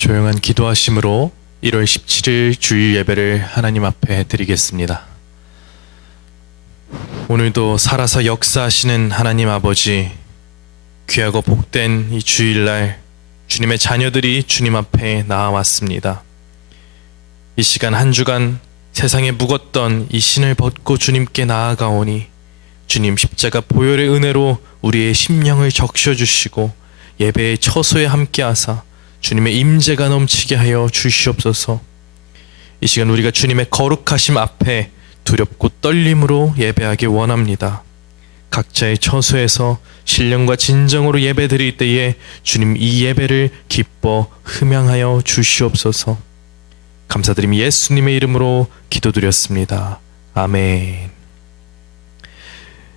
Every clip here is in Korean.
조용한 기도하심으로 1월 17일 주일 예배를 하나님 앞에 드리겠습니다. 오늘도 살아서 역사하시는 하나님 아버지, 귀하고 복된 이 주일날 주님의 자녀들이 주님 앞에 나아왔습니다. 이 시간 한 주간 세상에 묵었던 이 신을 벗고 주님께 나아가오니 주님 십자가 보혈의 은혜로 우리의 심령을 적셔주시고 예배의 처소에 함께하사 주님의 임재가 넘치게 하여 주시옵소서. 이 시간 우리가 주님의 거룩하심 앞에 두렵고 떨림으로 예배하기 원합니다. 각자의 처소에서 신령과 진정으로 예배 드릴 때에 주님 이 예배를 기뻐 흠양하여 주시옵소서. 감사드리며 예수님의 이름으로 기도드렸습니다. 아멘.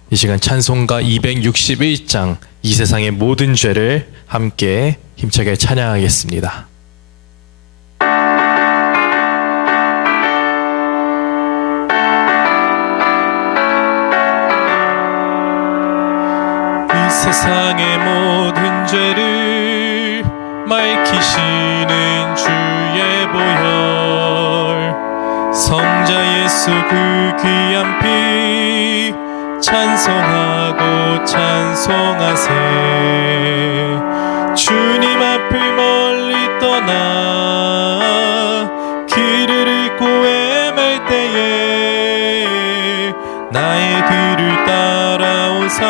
이 시간 찬송가 261장 이 세상의 모든 죄를 함께 힘차게 찬양하겠습니다. 이 세상의 모든 죄를 맑히시는 주의 보혈, 성자 예수 그 귀한 피 찬송하고 찬송하세. 주님 앞을 멀리 떠나 길을 잃고 헤맬 때에 나의 뒤를 따라오사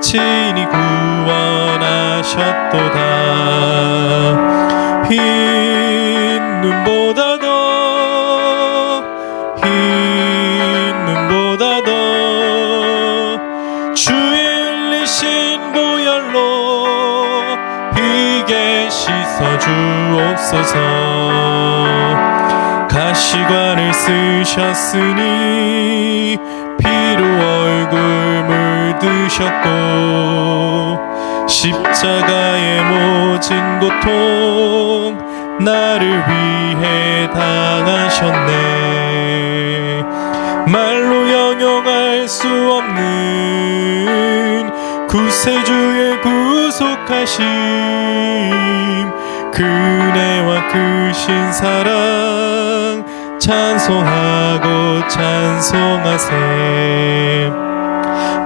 친히 구원하셨도다. 흰 눈보다 더, 흰 눈보다 더 주의 흘리신 보혈로 희게 씻어주옵소서. 가시관을 쓰셨으니 피로 얼굴 물드셨고 십자가의 모진 고통 나를 위해 당하셨네. 말로 형용할 수 없는 구세주의 구속하심, 그 은혜와 크신 사랑 찬송하고 찬송하세.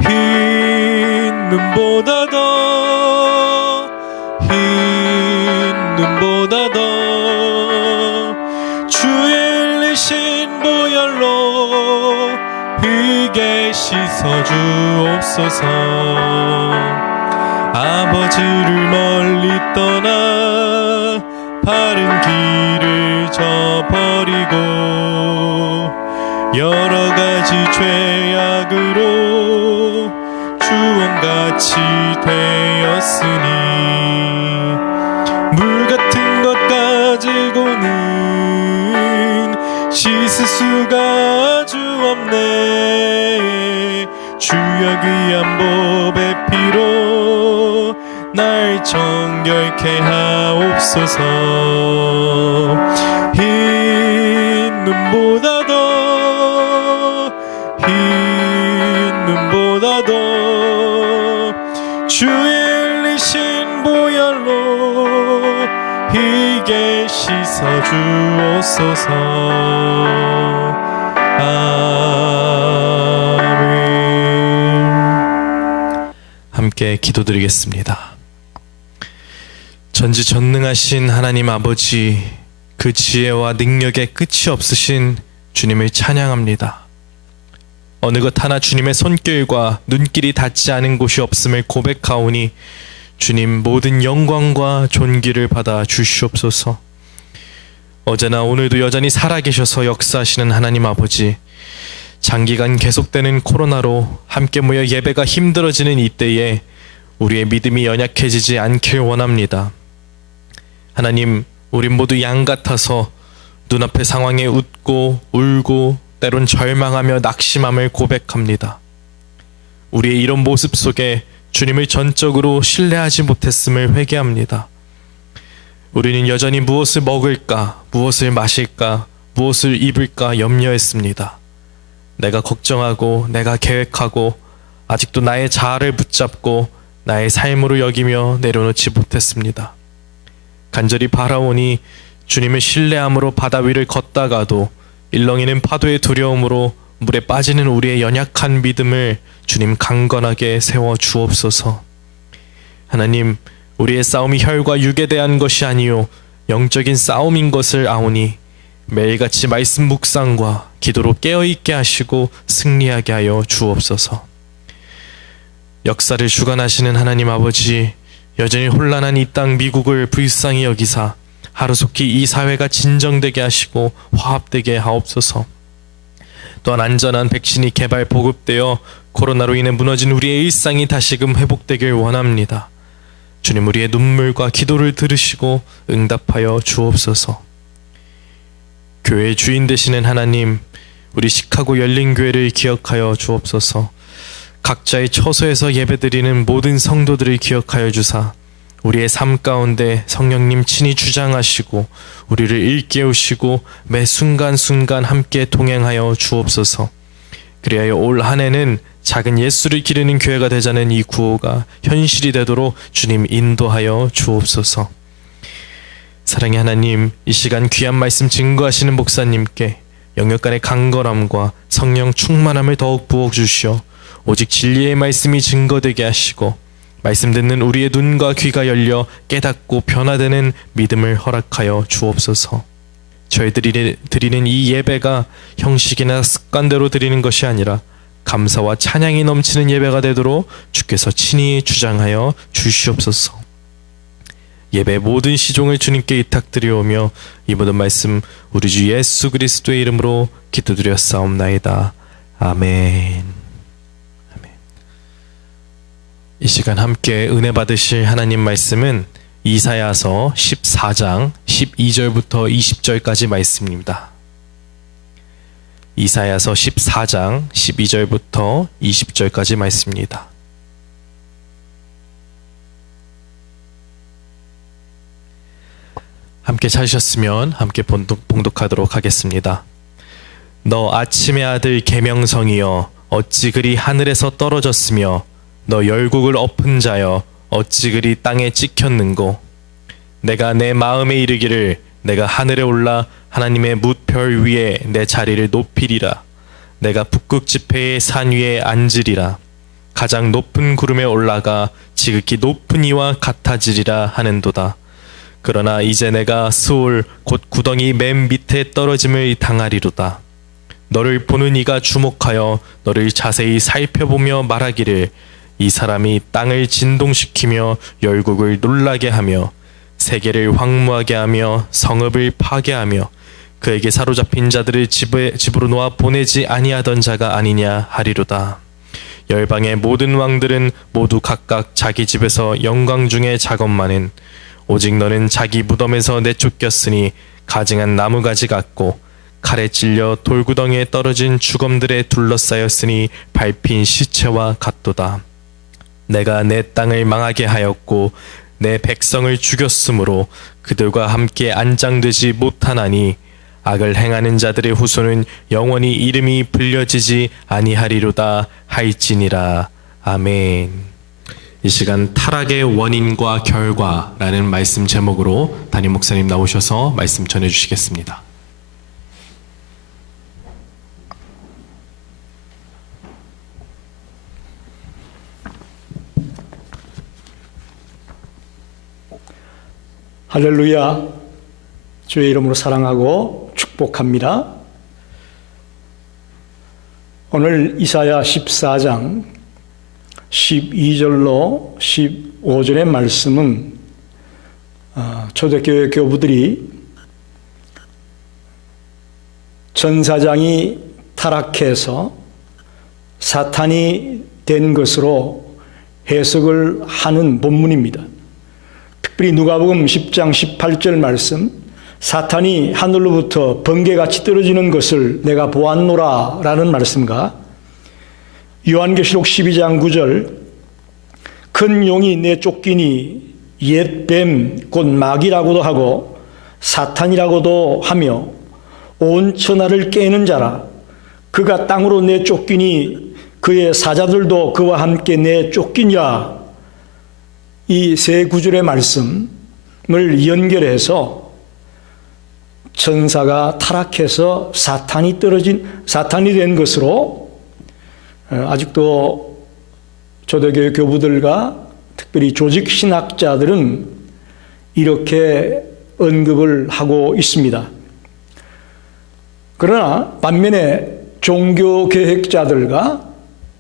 흰 눈보다 더, 흰 눈보다 더 주의 흘리신 보혈로 희게 씻어주옵소서. 아버지를 멀리 떠나 바른 길을 저버리고 여러 가지 죄악으로 주원같이 되었으니 물 같은 것 가지고는 씻을 수가 아주 없네. 주여 귀한 보배 피로 날 정결케 하옵소서. 흰 눈보다 더, 흰 눈보다 더 주의 흘리신 보혈로 희게 씻어주옵소서. 아멘. 함께 기도드리겠습니다. 전지전능하신 하나님 아버지, 그 지혜와 능력에 끝이 없으신 주님을 찬양합니다. 어느 것 하나 주님의 손길과 눈길이 닿지 않은 곳이 없음을 고백하오니 주님 모든 영광과 존귀를 받아 주시옵소서. 어제나 오늘도 여전히 살아계셔서 역사하시는 하나님 아버지, 장기간 계속되는 코로나로 함께 모여 예배가 힘들어지는 이때에 우리의 믿음이 연약해지지 않길 원합니다. 하나님, 우린 모두 양 같아서 눈앞의 상황에 웃고 울고 때론 절망하며 낙심함을 고백합니다. 우리의 이런 모습 속에 주님을 전적으로 신뢰하지 못했음을 회개합니다. 우리는 여전히 무엇을 먹을까, 무엇을 마실까, 무엇을 입을까 염려했습니다. 내가 걱정하고 내가 계획하고 아직도 나의 자아를 붙잡고 나의 삶으로 여기며 내려놓지 못했습니다. 간절히 바라오니 주님을 신뢰함으로 바다 위를 걷다가도 일렁이는 파도의 두려움으로 물에 빠지는 우리의 연약한 믿음을 주님 강건하게 세워 주옵소서. 하나님, 우리의 싸움이 혈과 육에 대한 것이 아니요 영적인 싸움인 것을 아오니 매일같이 말씀 묵상과 기도로 깨어있게 하시고 승리하게 하여 주옵소서. 역사를 주관하시는 하나님 아버지, 여전히 혼란한 이 땅 미국을 불쌍히 여기사 하루속히 이 사회가 진정되게 하시고 화합되게 하옵소서. 또한 안전한 백신이 개발 보급되어 코로나로 인해 무너진 우리의 일상이 다시금 회복되길 원합니다. 주님, 우리의 눈물과 기도를 들으시고 응답하여 주옵소서. 교회의 주인 되시는 하나님, 우리 시카고 열린교회를 기억하여 주옵소서. 각자의 처소에서 예배드리는 모든 성도들을 기억하여 주사 우리의 삶 가운데 성령님 친히 주장하시고 우리를 일깨우시고 매 순간순간 함께 동행하여 주옵소서. 그리하여 올 한 해는 작은 예수를 기르는 교회가 되자는 이 구호가 현실이 되도록 주님 인도하여 주옵소서. 사랑의 하나님, 이 시간 귀한 말씀 증거하시는 목사님께 영역 간의 강건함과 성령 충만함을 더욱 부어주시어 오직 진리의 말씀이 증거되게 하시고 말씀 듣는 우리의 눈과 귀가 열려 깨닫고 변화되는 믿음을 허락하여 주옵소서. 저희들이 드리는 이 예배가 형식이나 습관대로 드리는 것이 아니라 감사와 찬양이 넘치는 예배가 되도록 주께서 친히 주장하여 주시옵소서. 예배 모든 시종을 주님께 위탁드리오며 이 모든 말씀 우리 주 예수 그리스도의 이름으로 기도드렸사옵나이다. 아멘. 이 시간 함께 은혜 받으실 하나님 말씀은 이사야서 14장 12절부터 20절까지 말씀입니다. 이사야서 14장 12절부터 20절까지 말씀입니다. 함께 찾으셨으면 함께 봉독하도록 하겠습니다. 너 아침의 아들 계명성이여 어찌 그리 하늘에서 떨어졌으며 너 열국을 엎은 자여 어찌 그리 땅에 찍혔는고. 내가 내 마음에 이르기를 내가 하늘에 올라 하나님의 뭇별 위에 내 자리를 높이리라. 내가 북극 지폐의 산 위에 앉으리라. 가장 높은 구름에 올라가 지극히 높은 이와 같아지리라 하는도다. 그러나 이제 내가 스올 곧 구덩이 맨 밑에 떨어짐을 당하리로다. 너를 보는 이가 주목하여 너를 자세히 살펴보며 말하기를 이 사람이 땅을 진동시키며 열국을 놀라게 하며 세계를 황무하게 하며 성읍을 파괴하며 그에게 사로잡힌 자들을 집으로 놓아 보내지 아니하던 자가 아니냐 하리로다. 열방의 모든 왕들은 모두 각각 자기 집에서 영광 중에 작업만은 오직 너는 자기 무덤에서 내쫓겼으니 가증한 나무가지 같고 칼에 찔려 돌구덩이에 떨어진 주검들에 둘러싸였으니 밟힌 시체와 같도다. 내가 내 땅을 망하게 하였고 내 백성을 죽였으므로 그들과 함께 안장되지 못하나니 악을 행하는 자들의 후손은 영원히 이름이 불려지지 아니하리로다 할지니라. 아멘. 이 시간 타락의 원인과 결과라는 말씀 제목으로 담임 목사님 나오셔서 말씀 전해주시겠습니다. 할렐루야. 주의 이름으로 사랑하고 축복합니다. 오늘 이사야 14장 12절로 15절의 말씀은 초대교회 교부들이 전사장이 타락해서 사탄이 된 것으로 해석을 하는 본문입니다. 특별히 누가복음 10장 18절 말씀, 사탄이 하늘로부터 번개같이 떨어지는 것을 내가 보았노라 라는 말씀과 요한계시록 12장 9절, 큰 용이 내쫓기니 옛뱀 곧 마귀라고도 하고 사탄이라고도 하며 온 천하를 깨는 자라. 그가 땅으로 내쫓기니 그의 사자들도 그와 함께 내쫓기냐. 이 세 구절의 말씀 연결해서 천사가 타락해서 사탄이 된 것으로 아직도 초대교회 교부들과 특별히 조직신학자들은 이렇게 언급을 하고 있습니다. 그러나 반면에 종교계획자들과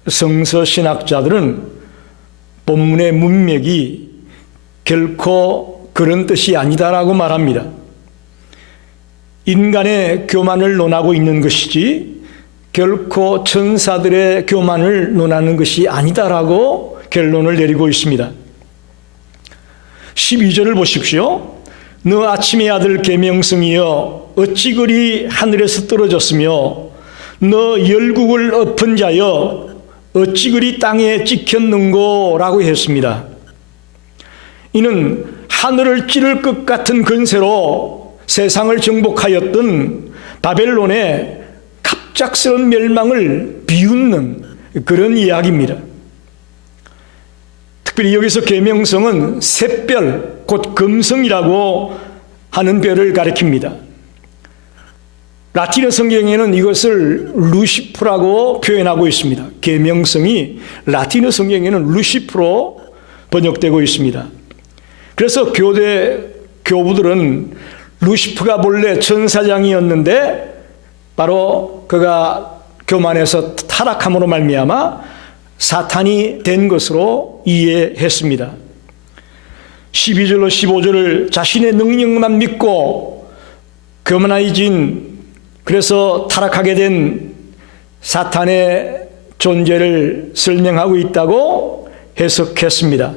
성서신학자들은 본문의 문맥이 결코 그런 뜻이 아니다라고 말합니다. 인간의 교만을 논하고 있는 것이지 결코 천사들의 교만을 논하는 것이 아니다라고 결론을 내리고 있습니다. 12절을 보십시오. 너 아침의 아들 계명성이여 어찌 그리 하늘에서 떨어졌으며 너 열국을 엎은 자여 어찌 그리 땅에 찍혔는고 라고 했습니다. 이는 하늘을 찌를 것 같은 권세로 세상을 정복하였던 바벨론의 갑작스러운 멸망을 비웃는 그런 이야기입니다. 특별히 여기서 계명성은 샛별, 곧 금성이라고 하는 별을 가리킵니다. 라틴어 성경에는 이것을 루시프라고 표현하고 있습니다. 계명성이 라틴어 성경에는 루시프로 번역되고 있습니다. 그래서 교대 교부들은 루시프가 본래 천사장이었는데 바로 그가 교만해서 타락함으로 말미암아 사탄이 된 것으로 이해했습니다. 12절로 15절을 자신의 능력만 믿고 교만해진, 그래서 타락하게 된 사탄의 존재를 설명하고 있다고 해석했습니다.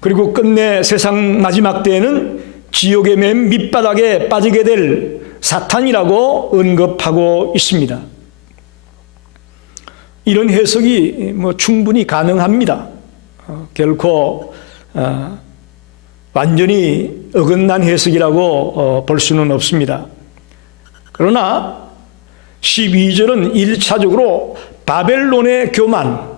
그리고 끝내 세상 마지막 때에는 지옥의 맨 밑바닥에 빠지게 될 사탄이라고 언급하고 있습니다. 이런 해석이 충분히 가능합니다. 결코 완전히 어긋난 해석이라고 볼 수는 없습니다. 그러나 12절은 1차적으로 바벨론의 교만,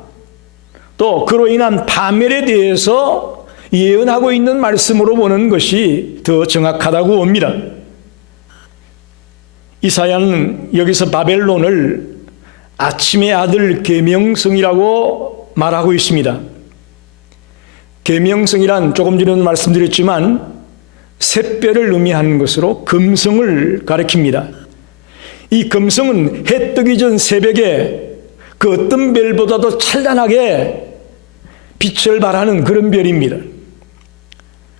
또 그로 인한 파멸에 대해서 예언하고 있는 말씀으로 보는 것이 더 정확하다고 봅니다. 이사야는 여기서 바벨론을 아침의 아들 계명성이라고 말하고 있습니다. 계명성이란 조금 전에도 말씀드렸지만 샛별을 의미하는 것으로 금성을 가리킵니다. 이 금성은 해 뜨기 전 새벽에 그 어떤 별보다도 찬란하게 빛을 발하는 그런 별입니다.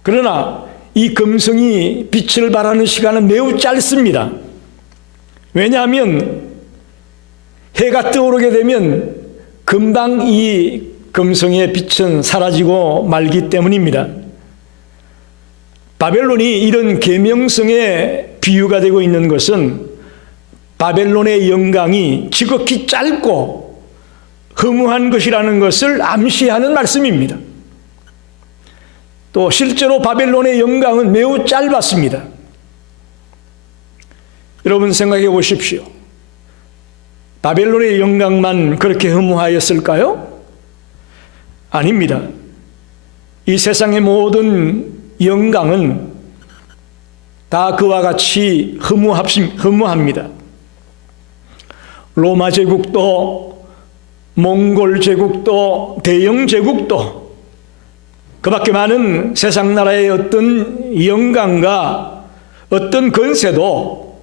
그러나 이 금성이 빛을 발하는 시간은 매우 짧습니다. 왜냐하면 해가 떠오르게 되면 금방 이 금성의 빛은 사라지고 말기 때문입니다. 바벨론이 이런 계명성의 비유가 되고 있는 것은 바벨론의 영광이 지극히 짧고 허무한 것이라는 것을 암시하는 말씀입니다. 또 실제로 바벨론의 영광은 매우 짧았습니다. 여러분 생각해 보십시오. 바벨론의 영광만 그렇게 허무하였을까요? 아닙니다. 이 세상의 모든 영광은 다 그와 같이 허무합니다. 로마 제국도, 몽골 제국도, 대영 제국도, 그 밖에 많은 세상 나라의 어떤 영광과 어떤 권세도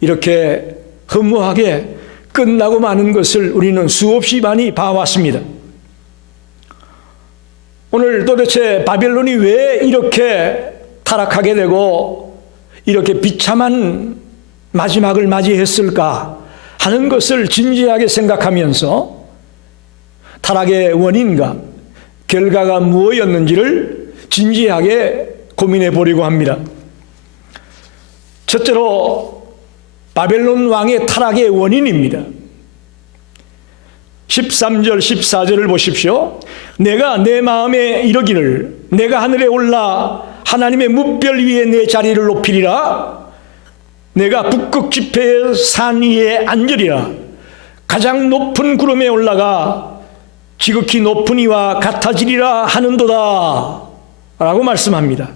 이렇게 허무하게 끝나고 마는 것을 우리는 수없이 많이 봐왔습니다. 오늘 도대체 바벨론이 왜 이렇게 타락하게 되고 이렇게 비참한 마지막을 맞이했을까 하는 것을 진지하게 생각하면서 타락의 원인과 결과가 무엇이었는지를 진지하게 고민해 보려고 합니다. 첫째로 바벨론 왕의 타락의 원인입니다. 13절 14절을 보십시오. 내가 내 마음에 이르기를 내가 하늘에 올라 하나님의 뭇별 위에 내 자리를 높이리라. 내가 북극 지폐의 산 위에 앉으리라. 가장 높은 구름에 올라가 지극히 높은 이와 같아지리라 하는도다 라고 말씀합니다.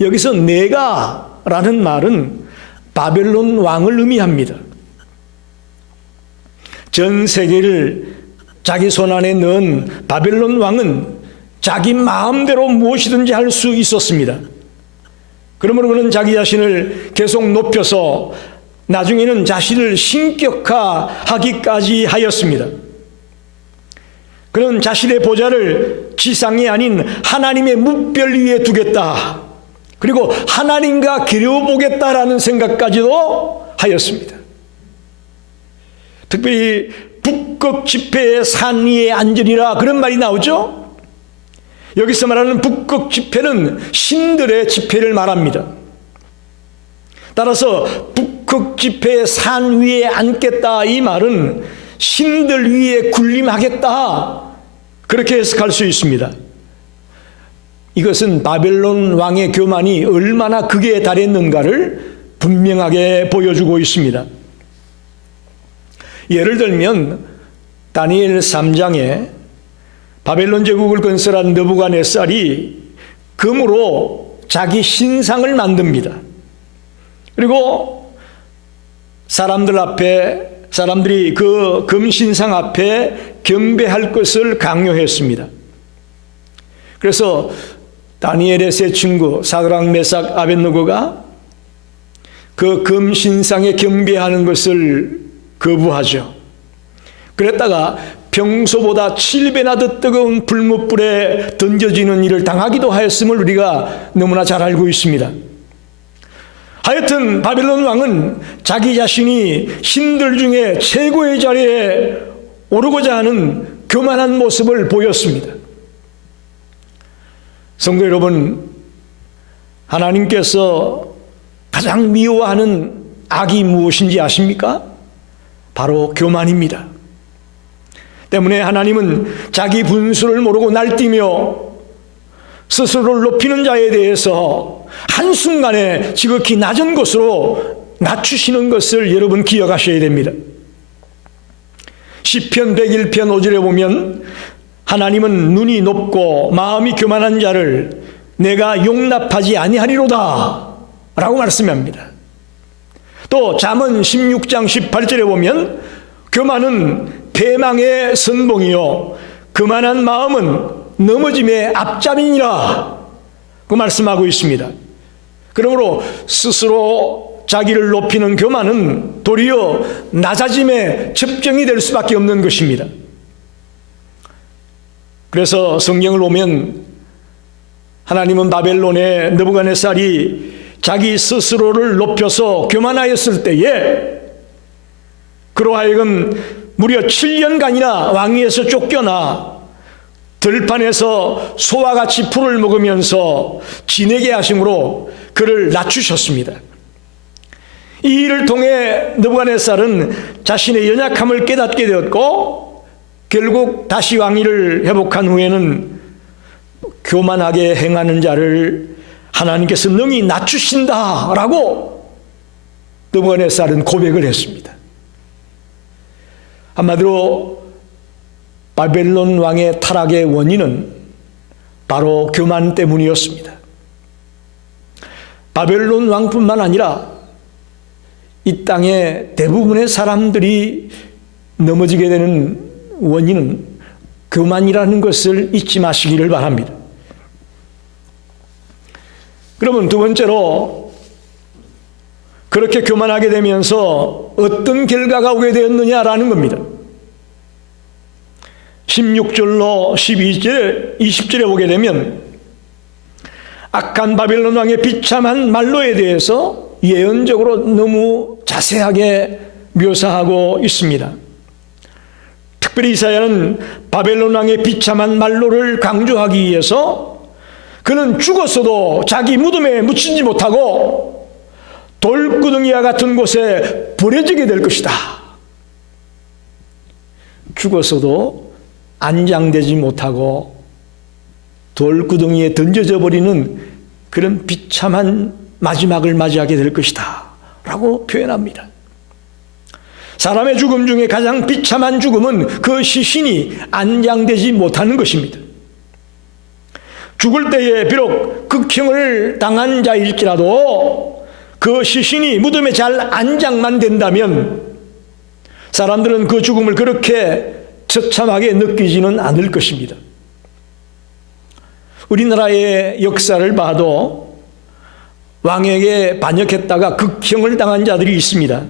여기서 내가라는 말은 바벨론 왕을 의미합니다. 전 세계를 자기 손안에 넣은 바벨론 왕은 자기 마음대로 무엇이든지 할 수 있었습니다. 그러므로 그는 자기 자신을 계속 높여서 나중에는 자신을 신격화하기까지 하였습니다. 그는 자신의 보좌를 지상이 아닌 하나님의 뭇별 위에 두겠다. 그리고 하나님과 겨뤄보겠다라는 생각까지도 하였습니다. 특별히 북극 지폐의 산 위에 앉으리라 그런 말이 나오죠. 여기서 말하는 북극 지폐는 신들의 지폐를 말합니다. 따라서 북극 지폐의 산 위에 앉겠다 이 말은 신들 위에 군림하겠다 그렇게 해석할 수 있습니다. 이것은 바벨론 왕의 교만이 얼마나 극에 달했는가를 분명하게 보여주고 있습니다. 예를 들면 다니엘 3장에 바벨론 제국을 건설한 느부갓네살이 금으로 자기 신상을 만듭니다. 그리고 사람들이 그 금신상 앞에 경배할 것을 강요했습니다. 그래서 다니엘의 세 친구 사드락, 메삭, 아벳느고가 그 금신상에 경배하는 것을 거부하죠. 그랬다가 평소보다 7배나 더 뜨거운 불못불에 던져지는 일을 당하기도 하였음을 우리가 너무나 잘 알고 있습니다. 하여튼 바벨론 왕은 자기 자신이 신들 중에 최고의 자리에 오르고자 하는 교만한 모습을 보였습니다. 성도 여러분, 하나님께서 가장 미워하는 악이 무엇인지 아십니까? 바로 교만입니다. 때문에 하나님은 자기 분수를 모르고 날뛰며 스스로를 높이는 자에 대해서 한순간에 지극히 낮은 곳으로 낮추시는 것을 여러분 기억하셔야 됩니다. 시편 101편 5절에 보면 하나님은 눈이 높고 마음이 교만한 자를 내가 용납하지 아니하리로다 라고 말씀합니다. 또 잠언 16장 18절에 보면 교만은 패망의 선봉이요 교만한 마음은 넘어짐의 앞잡이니라 그 말씀하고 있습니다. 그러므로 스스로 자기를 높이는 교만은 도리어 낮아짐의 측정이 될 수밖에 없는 것입니다. 그래서 성경을 보면 하나님은 바벨론의 느부갓네살이 자기 스스로를 높여서 교만하였을 때에 그로 하여금 무려 7년간이나 왕위에서 쫓겨나 들판에서 소와 같이 풀을 먹으면서 지내게 하심으로 그를 낮추셨습니다. 이 일을 통해 느부갓네살은 자신의 연약함을 깨닫게 되었고 결국 다시 왕위를 회복한 후에는 교만하게 행하는 자를 하나님께서 능히 낮추신다라고 느부갓네살은 고백을 했습니다. 한마디로 바벨론 왕의 타락의 원인은 바로 교만 때문이었습니다. 바벨론 왕뿐만 아니라 이 땅의 대부분의 사람들이 넘어지게 되는 원인은 교만이라는 것을 잊지 마시기를 바랍니다. 그러면 두 번째로 그렇게 교만하게 되면서 어떤 결과가 오게 되었느냐라는 겁니다. 16절로 20절에 보게 되면 악한 바벨론 왕의 비참한 말로에 대해서 예언적으로 너무 자세하게 묘사하고 있습니다. 특별히 이사야는 바벨론 왕의 비참한 말로를 강조하기 위해서 그는 죽었어도 자기 무덤에 묻히지 못하고 돌구덩이와 같은 곳에 버려지게 될 것이다. 죽었어도 안장되지 못하고 돌구덩이에 던져져 버리는 그런 비참한 마지막을 맞이하게 될 것이다 라고 표현합니다. 사람의 죽음 중에 가장 비참한 죽음은 그 시신이 안장되지 못하는 것입니다. 죽을 때에 비록 극형을 당한 자일지라도 그 시신이 무덤에 잘 안장만 된다면 사람들은 그 죽음을 그렇게 처참하게 느끼지는 않을 것입니다. 우리나라의 역사를 봐도 왕에게 반역했다가 극형을 당한 자들이 있습니다.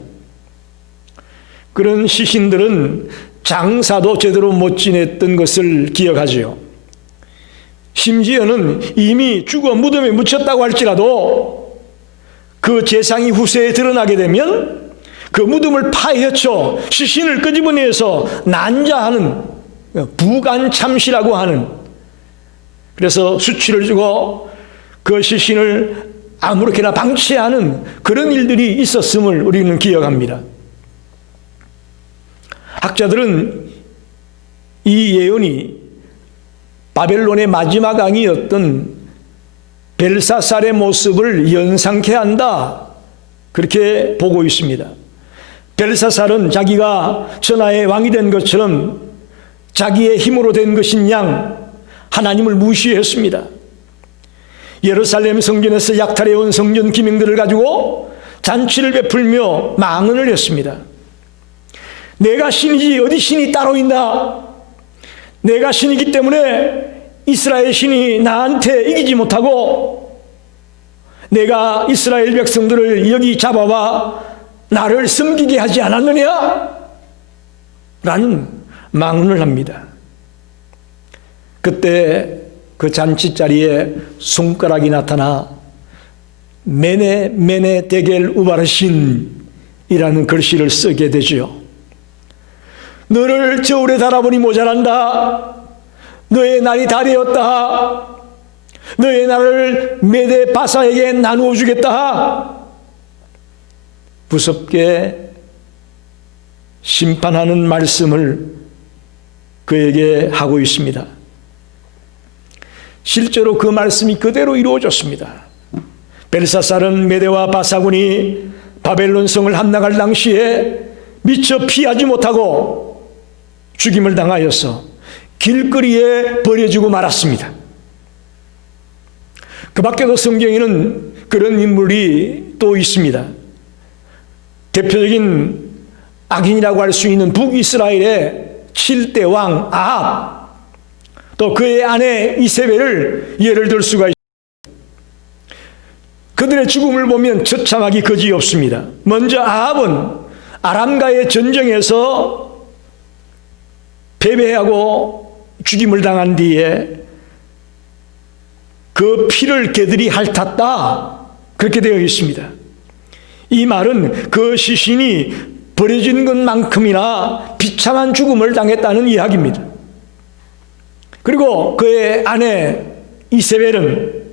그런 시신들은 장사도 제대로 못 지냈던 것을 기억하지요. 심지어는 이미 죽어 무덤에 묻혔다고 할지라도 그 재상이 후세에 드러나게 되면 그 무덤을 파헤쳐 시신을 끄집어내서 난자하는 부간참시라고 하는, 그래서 수치를 주고 그 시신을 아무렇게나 방치하는 그런 일들이 있었음을 우리는 기억합니다. 학자들은 이 예언이 바벨론의 마지막 왕이었던 벨사살의 모습을 연상케 한다, 그렇게 보고 있습니다. 벨사살은 자기가 천하의 왕이 된 것처럼 자기의 힘으로 된 것인 양 하나님을 무시했습니다. 예루살렘 성전에서 약탈해온 성전 기명들을 가지고 잔치를 베풀며 망언을 했습니다. 내가 신이지 어디 신이 따로 있나? 내가 신이기 때문에 이스라엘 신이 나한테 이기지 못하고 내가 이스라엘 백성들을 여기 잡아와 나를 섬기게 하지 않았느냐? 라는 망언을 합니다. 그때 그 잔치 자리에 손가락이 나타나 메네 메네 데겔 우바르신이라는 글씨를 쓰게 되지요. 너를 저울에 달아보니 모자란다. 너의 날이 다 되었다. 너의 날을 메데 바사에게 나누어 주겠다. 무섭게 심판하는 말씀을 그에게 하고 있습니다. 실제로 그 말씀이 그대로 이루어졌습니다. 벨사살은 메대와 바사군이 바벨론 성을 함락할 당시에 미처 피하지 못하고 죽임을 당하여서 길거리에 버려지고 말았습니다. 그 밖에도 성경에는 그런 인물이 또 있습니다. 대표적인 악인이라고 할 수 있는 북이스라엘의 7대 왕 아합, 또 그의 아내 이세벨을 예를 들 수가 있습니다. 그들의 죽음을 보면 처참하기 그지없습니다. 먼저 아합은 아람과의 전쟁에서 패배하고 죽임을 당한 뒤에 그 피를 개들이 핥았다, 그렇게 되어 있습니다. 이 말은 그 시신이 버려진 것만큼이나 비참한 죽음을 당했다는 이야기입니다. 그리고 그의 아내 이세벨은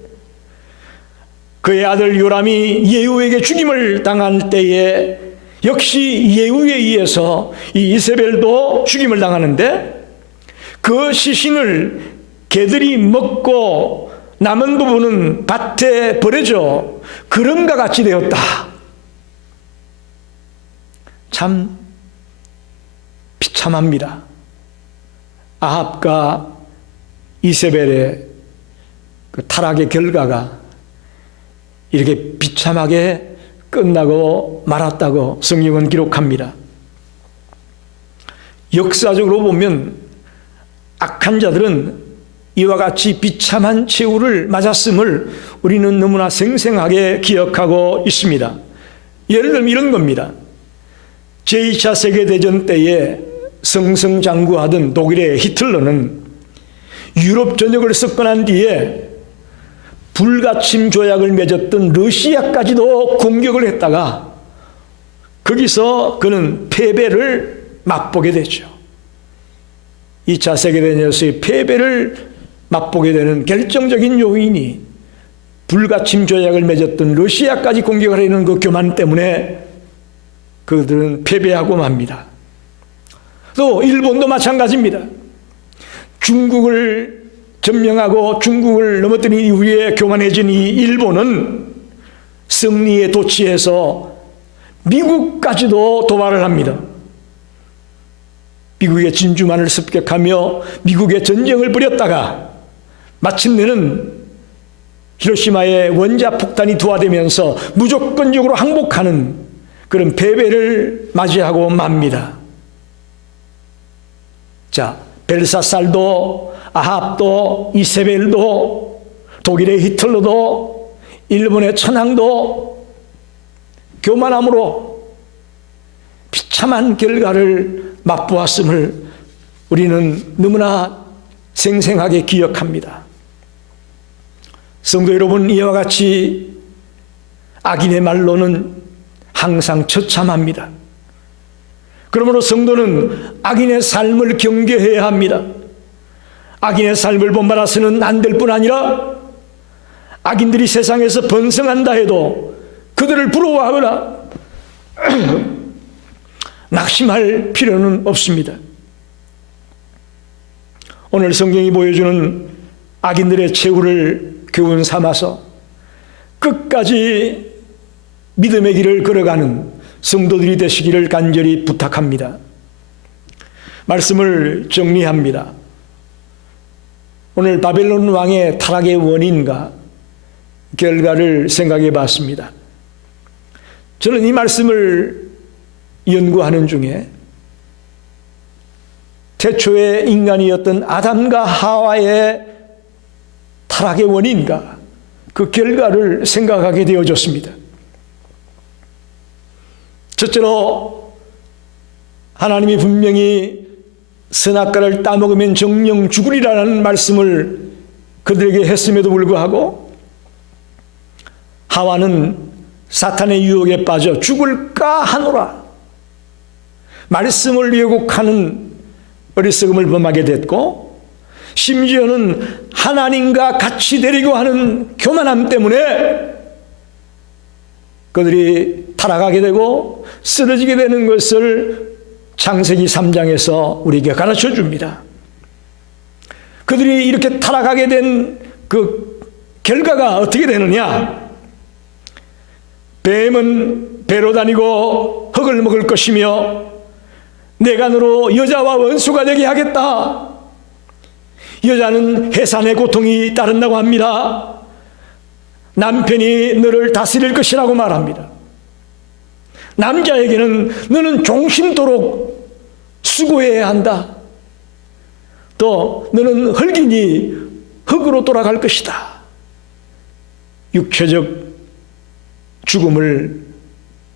그의 아들 요람이 예후에게 죽임을 당할 때에 역시 예후에 의해서 이 이세벨도 죽임을 당하는데 그 시신을 개들이 먹고 남은 부분은 밭에 버려져 그름과 같이 되었다. 참 비참합니다. 아합과 이세벨의 그 타락의 결과가 이렇게 비참하게 끝나고 말았다고 성경은 기록합니다. 역사적으로 보면 악한 자들은 이와 같이 비참한 최후를 맞았음을 우리는 너무나 생생하게 기억하고 있습니다. 예를 들면 이런 겁니다. 제2차 세계대전 때에 승승장구하던 독일의 히틀러는 유럽 전역을 석권한 뒤에 불가침 조약을 맺었던 러시아까지도 공격을 했다가 거기서 그는 패배를 맛보게 되죠. 2차 세계대전에서의 패배를 맛보게 되는 결정적인 요인이 불가침 조약을 맺었던 러시아까지 공격을 하는 그 교만 때문에 그들은 패배하고 맙니다. 또 일본도 마찬가지입니다. 중국을 점령하고 중국을 넘어뜨린 이후에 교만해진 이 일본은 승리에 도취해서 미국까지도 도발을 합니다. 미국의 진주만을 습격하며 미국의 전쟁을 벌였다가 마침내는 히로시마의 원자 폭탄이 투하되면서 무조건적으로 항복하는 그런 패배를 맞이하고 맙니다. 자, 벨사살도, 아합도, 이세벨도, 독일의 히틀러도, 일본의 천황도 교만함으로 비참한 결과를 맛보았음을 우리는 너무나 생생하게 기억합니다. 성도 여러분, 이와 같이 악인의 말로는 항상 처참합니다. 그러므로 성도는 악인의 삶을 경계해야 합니다. 악인의 삶을 본받아서는 안 될 뿐 아니라 악인들이 세상에서 번성한다 해도 그들을 부러워하거나 낙심할 필요는 없습니다. 오늘 성경이 보여주는 악인들의 최후를 교훈 삼아서 끝까지 믿음의 길을 걸어가는 성도들이 되시기를 간절히 부탁합니다. 말씀을 정리합니다. 오늘 바벨론 왕의 타락의 원인과 결과를 생각해 봤습니다. 저는 이 말씀을 연구하는 중에 태초의 인간이었던 아담과 하와의 타락의 원인과 그 결과를 생각하게 되어졌습니다. 첫째로 하나님이 분명히 선악과를 따먹으면 정령 죽으리라는 말씀을 그들에게 했음에도 불구하고 하와는 사탄의 유혹에 빠져 죽을까 하노라 말씀을 왜곡하는 어리석음을 범하게 됐고, 심지어는 하나님과 같이 되려고 하는 교만함 때문에 그들이 타락하게 되고 쓰러지게 되는 것을 창세기 3장에서 우리에게 가르쳐 줍니다. 그들이 이렇게 타락하게 된 그 결과가 어떻게 되느냐? 뱀은 배로 다니고 흙을 먹을 것이며 내간으로 여자와 원수가 되게 하겠다. 여자는 해산의 고통이 따른다고 합니다. 남편이 너를 다스릴 것이라고 말합니다. 남자에게는 너는 종신토록 수고해야 한다. 또 너는 흙이니 흙으로 돌아갈 것이다. 육체적 죽음을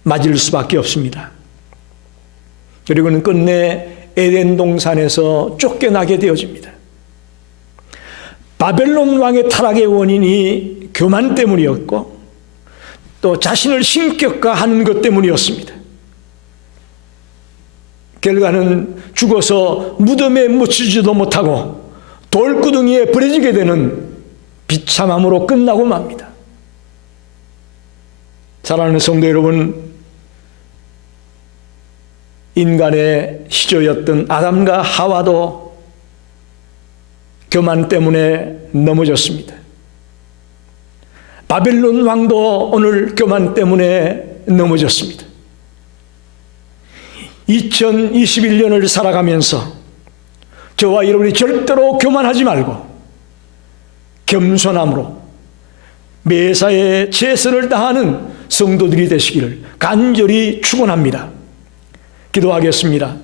맞을 수밖에 없습니다. 그리고는 끝내 에덴 동산에서 쫓겨나게 되어집니다. 바벨론 왕의 타락의 원인이 교만 때문이었고 또 자신을 신격화하는 것 때문이었습니다. 결과는 죽어서 무덤에 묻히지도 못하고 돌구덩이에 버려지게 되는 비참함으로 끝나고 맙니다. 사랑하는 성도 여러분, 인간의 시조였던 아담과 하와도 교만 때문에 넘어졌습니다. 바벨론 왕도 오늘 교만 때문에 넘어졌습니다. 2021년을 살아가면서 저와 여러분이 절대로 교만하지 말고 겸손함으로 매사에 최선을 다하는 성도들이 되시기를 간절히 축원합니다. 기도하겠습니다.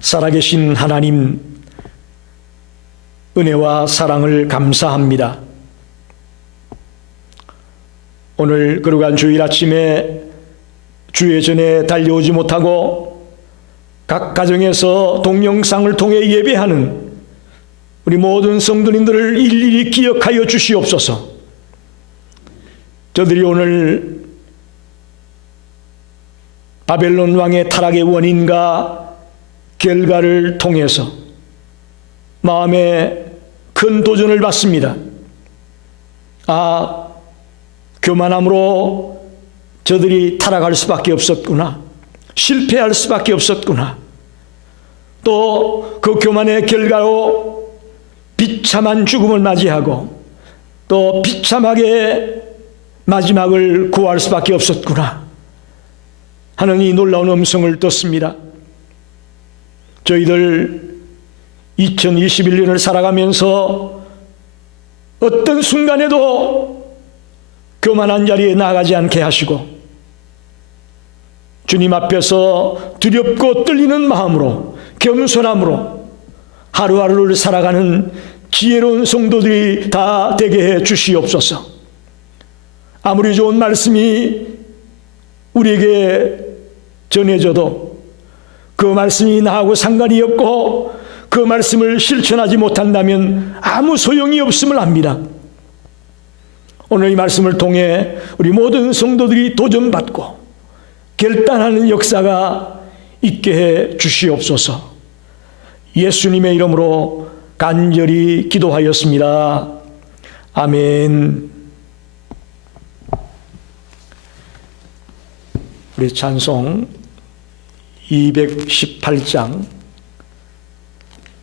살아계신 하나님, 은혜와 사랑을 감사합니다. 오늘 거룩한 주일 아침에 주의 전에 달려오지 못하고 각 가정에서 동영상을 통해 예배하는 우리 모든 성도님들을 일일이 기억하여 주시옵소서. 저들이 오늘 바벨론 왕의 타락의 원인과 결과를 통해서 마음에 큰 도전을 받습니다. 교만함으로 저들이 타락할 수밖에 없었구나. 실패할 수밖에 없었구나. 또 그 교만의 결과로 비참한 죽음을 맞이하고 또 비참하게 마지막을 구할 수밖에 없었구나 하는 이 놀라운 음성을 듣습니다. 저희들 2021년을 살아가면서 어떤 순간에도 교만한 자리에 나가지 않게 하시고 주님 앞에서 두렵고 떨리는 마음으로 겸손함으로 하루하루를 살아가는 지혜로운 성도들이 다 되게 해 주시옵소서. 아무리 좋은 말씀이 우리에게 전해져도 그 말씀이 나하고 상관이 없고 그 말씀을 실천하지 못한다면 아무 소용이 없음을 압니다. 오늘 이 말씀을 통해 우리 모든 성도들이 도전받고 결단하는 역사가 있게 해 주시옵소서. 예수님의 이름으로 간절히 기도하였습니다. 아멘. 우리 찬송 218장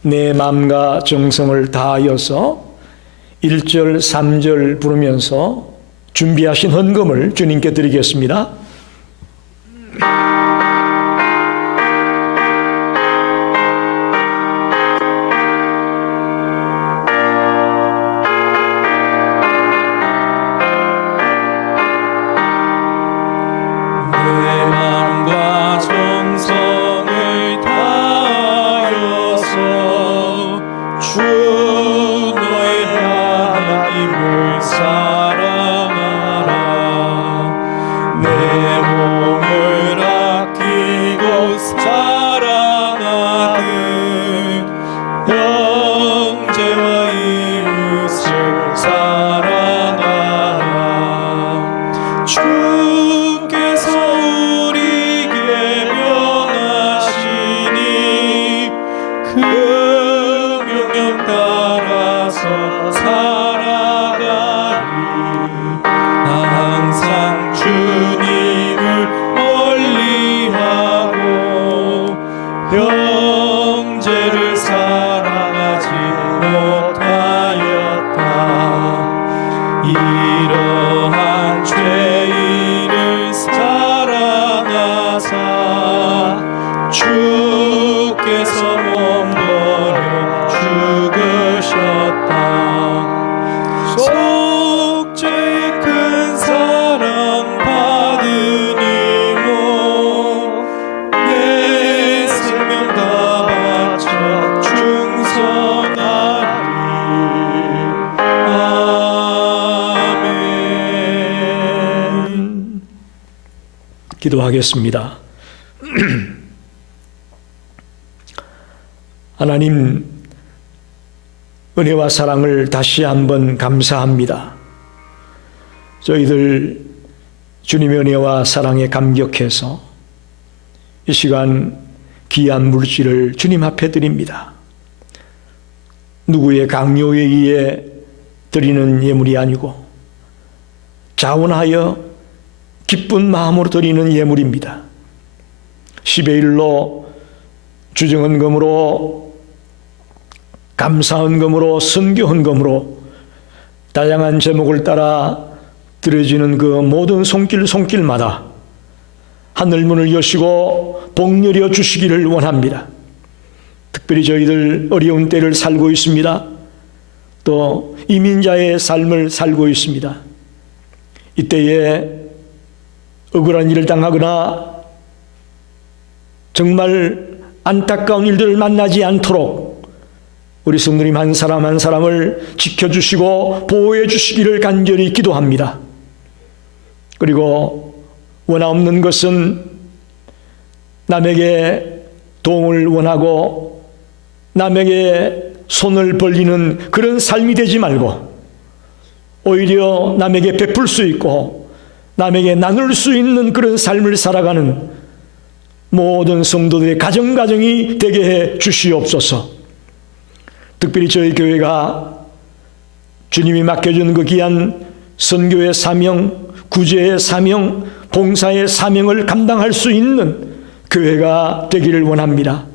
내 마음과 정성을 다하여서 1절 3절 부르면서 준비하신 헌금을 주님께 드리겠습니다. 형제를 사랑하지 못하였다. 이러한 죄인을 사랑하사 주께서 몸버려 죽으셨다. 속죄의 큰 사랑 받으니모 내 생명 다 바쳐 충성하리. 아멘. 기도하겠습니다. 하나님, 은혜와 사랑을 다시 한번 감사합니다. 저희들 주님의 은혜와 사랑에 감격해서 이 시간 귀한 물질을 주님 앞에 드립니다. 누구의 강요에 의해 드리는 예물이 아니고 자원하여 기쁜 마음으로 드리는 예물입니다. 10의 1로 주정헌금으로, 감사헌금으로, 선교헌금으로 다양한 제목을 따라 드려지는 그 모든 손길마다 하늘문을 여시고 복렬여 주시기를 원합니다. 특별히 저희들 어려운 때를 살고 있습니다. 또 이민자의 삶을 살고 있습니다. 이때에 억울한 일을 당하거나 정말 안타까운 일들을 만나지 않도록 우리 성도님 한 사람 한 사람을 지켜주시고 보호해 주시기를 간절히 기도합니다. 그리고 원하없는 것은 남에게 도움을 원하고 남에게 손을 벌리는 그런 삶이 되지 말고 오히려 남에게 베풀 수 있고 남에게 나눌 수 있는 그런 삶을 살아가는 모든 성도들의 가정이 되게 해 주시옵소서. 특별히 저희 교회가 주님이 맡겨준 그 귀한 선교의 사명, 구제의 사명, 봉사의 사명을 감당할 수 있는 교회가 되기를 원합니다.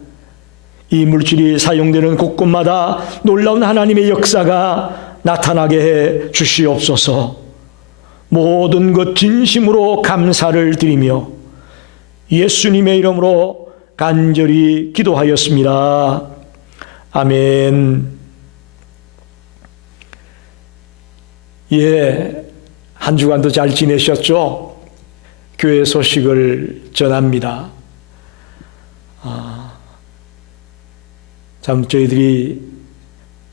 이 물질이 사용되는 곳곳마다 놀라운 하나님의 역사가 나타나게 해 주시옵소서. 모든 것 진심으로 감사를 드리며 예수님의 이름으로 간절히 기도하였습니다. 아멘. 예, 한 주간도 잘 지내셨죠? 교회 소식을 전합니다. 참 저희들이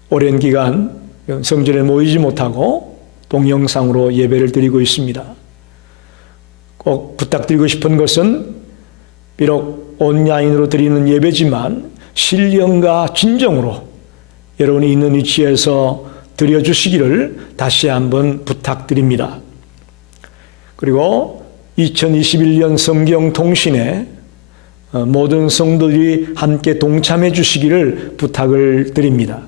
오랜 기간 성전에 모이지 못하고 동영상으로 예배를 드리고 있습니다. 꼭 부탁드리고 싶은 것은 비록 온라인으로 드리는 예배지만 신령과 진정으로 여러분이 있는 위치에서 드려주시기를 다시 한번 부탁드립니다. 그리고 2021년 성경 통신에 모든 성도들이 함께 동참해 주시기를 부탁을 드립니다.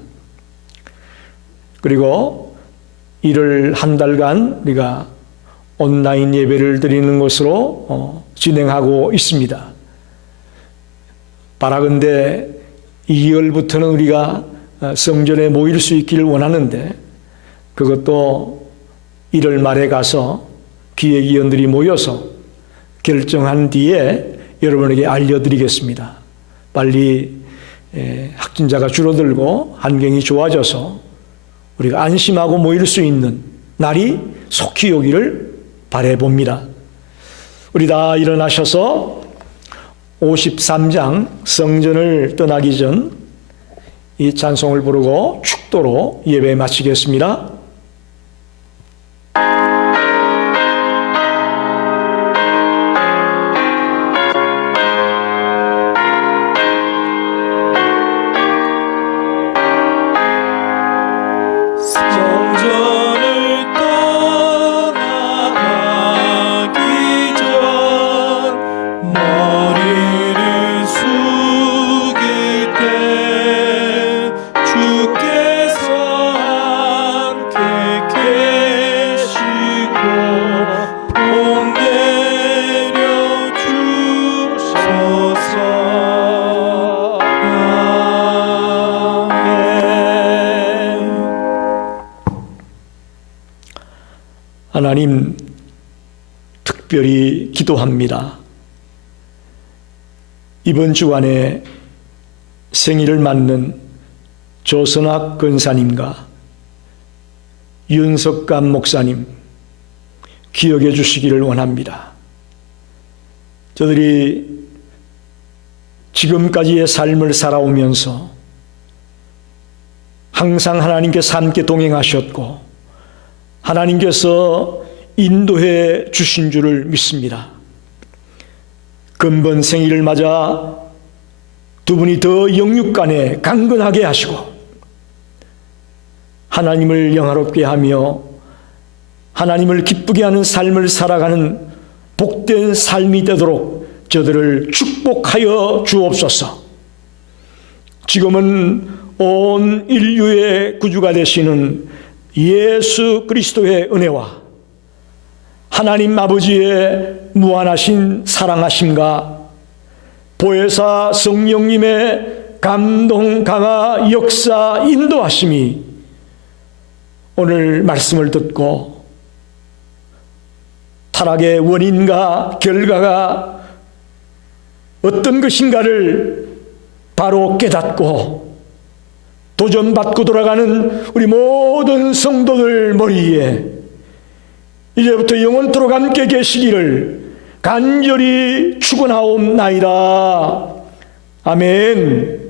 그리고 이를 한 달간 우리가 온라인 예배를 드리는 것으로 진행하고 있습니다. 바라건대 2월부터는 우리가 성전에 모일 수 있기를 원하는데 그것도 1월 말에 가서 기획위원들이 모여서 결정한 뒤에 여러분에게 알려드리겠습니다. 빨리 확진자가 줄어들고 환경이 좋아져서 우리가 안심하고 모일 수 있는 날이 속히 오기를 바라봅니다. 우리 다 일어나셔서 53장 성전을 떠나기 전 이 찬송을 부르고 축도로 예배 마치겠습니다. 성전을 떠나가기 전 머리를 숙일 때 주께서 함께 계시고 복 내려 주소서. 하나님, 특별히 기도합니다. 이번 주간에 생일을 맞는 조선학 권사님과 윤석감 목사님 기억해 주시기를 원합니다. 저들이 지금까지의 삶을 살아오면서 항상 하나님께서 함께 동행하셨고 하나님께서 인도해 주신 줄을 믿습니다. 근본 생일을 맞아 두 분이 더 영육간에 강건하게 하시고 하나님을 영화롭게 하며 하나님을 기쁘게 하는 삶을 살아가는 복된 삶이 되도록 저들을 축복하여 주옵소서. 지금은 온 인류의 구주가 되시는 예수 그리스도의 은혜와 하나님 아버지의 무한하신 사랑하심과 보혜사 성령님의 감동, 강화, 역사, 인도하심이 오늘 말씀을 듣고 타락의 원인과 결과가 어떤 것인가를 바로 깨닫고 도전받고 돌아가는 우리 모든 성도들 머리에 이제부터 영원토록 함께 계시기를 간절히 축원하옵나이다. 아멘.